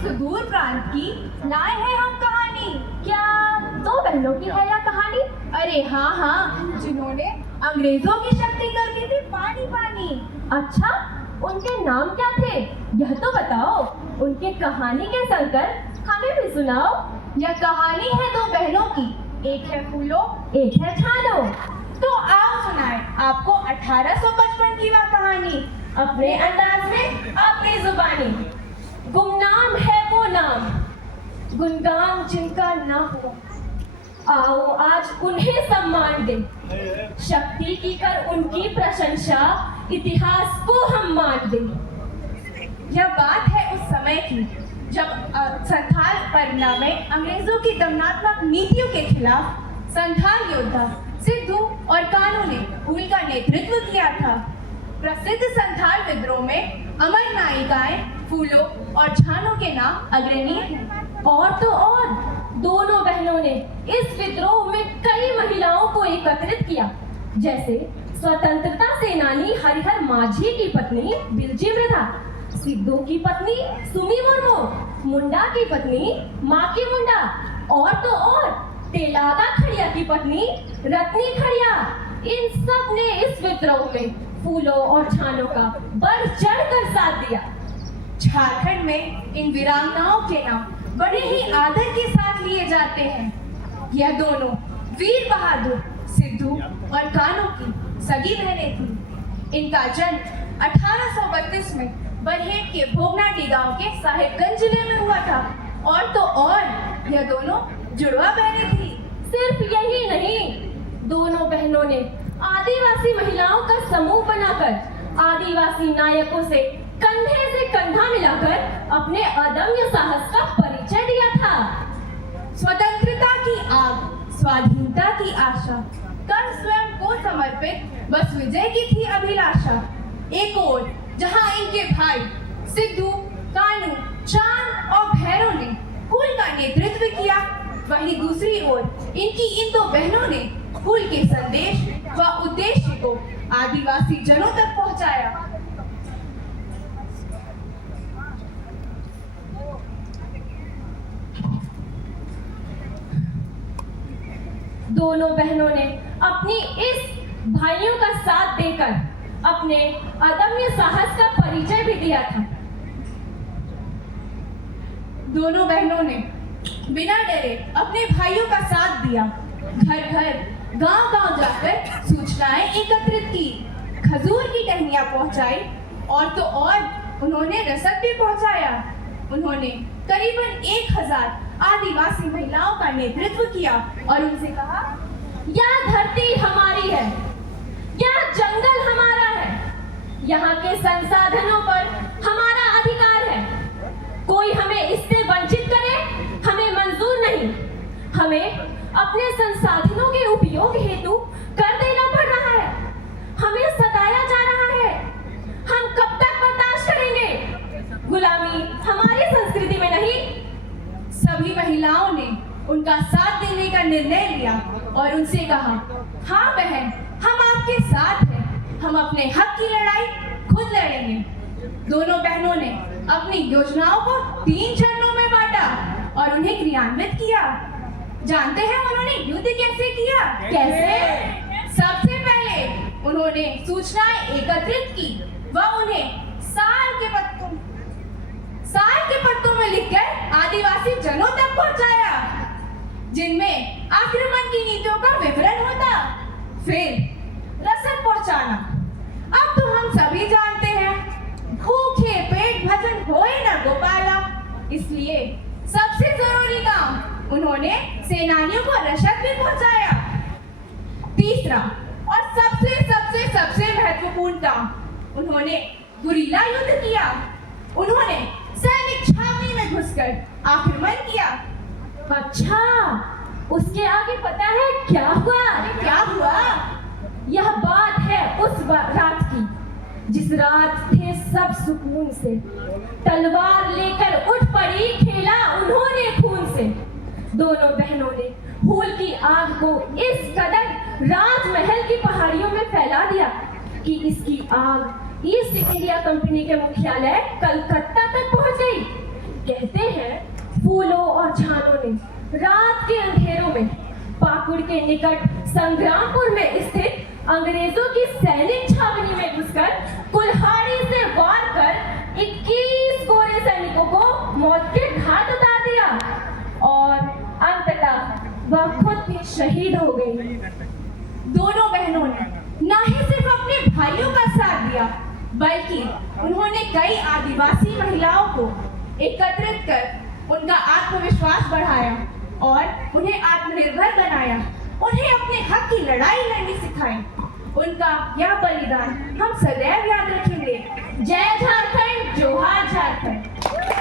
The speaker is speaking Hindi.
सुदूर प्रांत की लाए हैं हम कहानी। क्या दो बहनों की है यह कहानी? अरे हाँ हाँ, जिन्होंने अंग्रेजों की शक्ति कर दी थी पानी पानी। अच्छा, उनके नाम क्या थे यह तो बताओ। उनके कहानी के संकर हमें भी सुनाओ। यह कहानी है दो बहनों की, एक है फूलो, एक है छानो। तो आओ सुनाए आपको 1855 की वह कहानी, अपने अंदाज में, अपनी जुबानी। गुमनाम है वो नाम, गुणगान जिनका ना हुआ। आओ आज उन्हें सम्मान दे, शक्ति की कर उनकी प्रशंसा, इतिहास को हम मान दे। यह बात है उस समय की जब संथाल परगना में अंग्रेजों की दमनात्मक नीतियों के खिलाफ संथाल योद्धा सिद्धू और कानू ने हुल का नेतृत्व किया था। प्रसिद्ध संथाल विद्रोह में अमर नायिकाएं फूलो और छानो के नाम अग्रणीय हैं। और तो और दोनों बहनों ने इस विद्रोह में कई महिलाओं को एकत्रित किया, जैसे स्वतंत्रता सेनानी हरिहर माझी की पत्नी बिलजी मृधा, सिद्धू की पत्नी सुमी मुर्मू, मुंडा की पत्नी माकी मुंडा, और तो और तेलागा खड़िया की पत्नी रत्नी खड़िया। इन सब ने इस विद्रोह में फूलों और छानो का बढ़ चढ़ कर साथ दिया। झारखंड में इन वीरांगनाओं के नाम बड़े ही आदर के साथ लिए जाते हैं। यह दोनों वीर बहादुर सिद्धू और कानू की सगी बहनें थीं। इनका जन्म 1832 में बरहेट के भोगनाडी गांव के साहिबगंज जिले में हुआ था। और तो और यह दोनों जुड़वा बहनें थीं। सिर्फ यही नहीं, दोनों बहनों ने आदिवासी महिलाओं का समूह बनाकर आदिवासी नायकों से कंधा मिलाकर अपने अदम्य साहस का परिचय दिया था। स्वतंत्रता की आग, स्वाधीनता की आशा, कर स्वयं को समर्पित बस विजय की थी अभिलाषा। एक ओर जहां इनके भाई सिद्धू, कानू, चांद और भैरव ने हुल का नेतृत्व किया, वहीं दूसरी ओर इनकी इन दो बहनों ने हुल के संदेश व उद्देश्य को आदिवासी जनों तक पहुंचाया। दोनों बहनों ने अपनी इस भाइयों का साथ देकर अपने अदम्य साहस का परिचय भी दिया था। दोनों बहनों ने बिना डरे अपने भाइयों का साथ दिया, घर घर गांव-गांव जाकर सूचनाएं एकत्रित की, खजूर की टहनियां पहुंचाई, और तो और उन्होंने रसद भी पहुंचाया। उन्होंने करीबन 1000 आदिवासी महिलाओं का नेतृत्व किया और उनसे कहा, यह धरती हमारी है, यह जंगल हमारा है, यहाँ के संसाधनों पर हमारा अधिकार है। कोई हमें इससे वंचित करे हमें मंजूर नहीं। हमें अपने संसाधनों के उपयोग हेतु कर देना पड़ रहा है, हमें सताया जा रहा है। हम कब तक बर्दाश्त करेंगे? गुलामी हमारी संस्कृति में नहीं। सभी महिलाओं ने उनका साथ देने का निर्णय लिया और उनसे कहा, हाँ बहन, हम आपके साथ हैं, हम अपने हक की लड़ाई खुद लड़ेंगे। दोनों बहनों ने अपनी योजनाओं को 3 चरणों में बांटा और उन्हें क्रियान्वित किया। जानते हैं उन्होंने युद्ध कैसे किया? कैसे? सबसे पहले उन्होंने सूचनाएं एकत्रित की व उन्हें साल के पत्तों में लिखकर आदिवासी जनों तक पहुंचाया, जिनमें आक्रमण की नीतियों का विवरण होता। फिर रसद पहुंचाना। अब तो हम सभी जानते हैं, भूखे पेट भजन होए न गोपाला, इसलिए सबसे जरूरी काम उन्होंने सेनानियों को रसद भी पहुंचाया। तीसरा और सबसे महत्वपूर्ण काम, उन्होंने गुरीला युद्ध किया। उन्होंने सैनिक छावनी में घुसकर आक्रमण किया। अच्छा, उसके आगे पता है क्या हुआ? अरे क्या हुआ? यह बात है उस रात की, जिस रात थे सब सुकून से, तलवार लेकर उठ पड़ी, खेला उन्होंने खून से। दोनों बहनों ने हुल की आग को इस कदर राजमहल की पहाड़ियों में फैला दिया कि इसकी आग ईस्ट इंडिया कंपनी के मुख्यालय कलकत्ता तक पहुंच गई। कहते फूलों और झाड़ों ने रात के अंधेरों में पाकुड़ के निकट संग्रामपुर में स्थित अंग्रेजों की सैनिक छावनी में घुसकर कुल्हाड़ी से वार कर 21 गोरे सैनिकों को मौत के घाट उतार दिया और अंततः वह खुद भी शहीद हो गई। दोनों बहनों ने न ही सिर्फ अपने भाइयों का साथ दिया, बल्कि उन्होंने कई आदिवासी महिलाओं को एकत्रित कर उनका आत्मविश्वास बढ़ाया और उन्हें आत्मनिर्भर बनाया, उन्हें अपने हक की लड़ाई लड़नी सिखाई। उनका यह बलिदान हम सदैव याद रखेंगे। जय झारखंड, जोहार झारखंड।